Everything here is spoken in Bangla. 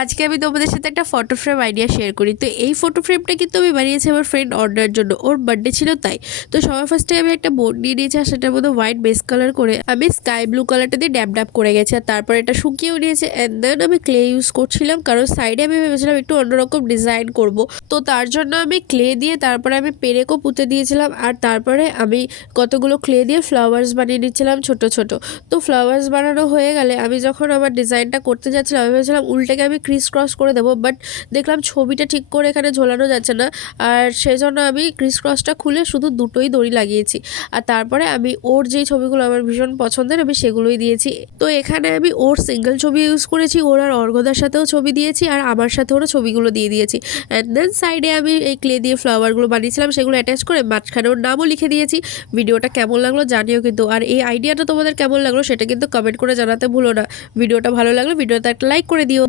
আজকে আমি তোমাদের সাথে একটা ফটো ফ্রেম আইডিয়া শেয়ার করি। তো এই ফটো ফ্রেমটা কিন্তু আমি বানিয়েছি আমার ফ্রেন্ড অর্ডারের জন্য, ওর বার্থডে ছিল তাই। তো সবার ফার্স্টে আমি একটা বোর্ড নিয়ে নিয়েছি আর সেটার মধ্যে হোয়াইট বেস কালার করে আমি স্কাই ব্লু কালারটা দিয়ে ড্যাব ড্যাব করে গেছি। আর তারপর এটা শুকিয়েও নিয়েছে অ্যান্ড দেন আমি ক্লে ইউজ করছিলাম, কারণ সাইডে আমি ভেবেছিলাম একটু অন্যরকম ডিজাইন করব। তো তার জন্য আমি ক্লে দিয়ে তারপরে আমি পেরেকও পুঁতে দিয়েছিলাম। আর তারপরে আমি কতগুলো ক্লে দিয়ে ফ্লাওয়ার্স বানিয়ে নিচ্ছিলাম ছোট ছোট। তো ফ্লাওয়ার্স বানানো হয়ে গেলে আমি যখন আমার ডিজাইনটা করতে যাচ্ছিলাম আমি ভেবেছিলাম উল্টাকে আমি ক্রিস ক্রস করে দেবো, বাট দেখলাম ছবিটা ঠিক করে এখানে ঝোলানো যাচ্ছে না। আর সেই জন্য আমি ক্রিস ক্রসটা খুলে শুধু দুটোই দড়ি লাগিয়েছি। আর তারপরে আমি ওর যেই ছবিগুলো আমার ভীষণ পছন্দের আমি সেগুলোই দিয়েছি। তো এখানে আমি ওর সিঙ্গেল ছবি ইউজ করেছি, ওর আর অর্ঘদার সাথেও ছবি দিয়েছি আর আমার সাথে ওরা ছবিগুলো দিয়ে দিয়েছি। অ্যান্ড দেন সাইডে আমি এই ক্লে দিয়ে ফ্লাওয়ারগুলো বানিয়েছিলাম, সেগুলো অ্যাটাচ করে মাঝখানে ওর নামও লিখে দিয়েছি। ভিডিওটা কেমন লাগলো জানিও কিন্তু, আর এই আইডিয়াটা তোমাদের কেমন লাগলো সেটা কিন্তু কমেন্ট করে জানাতে ভুলো না। ভিডিওটা ভালো লাগলে ভিডিওতে একটা লাইক করে দিও।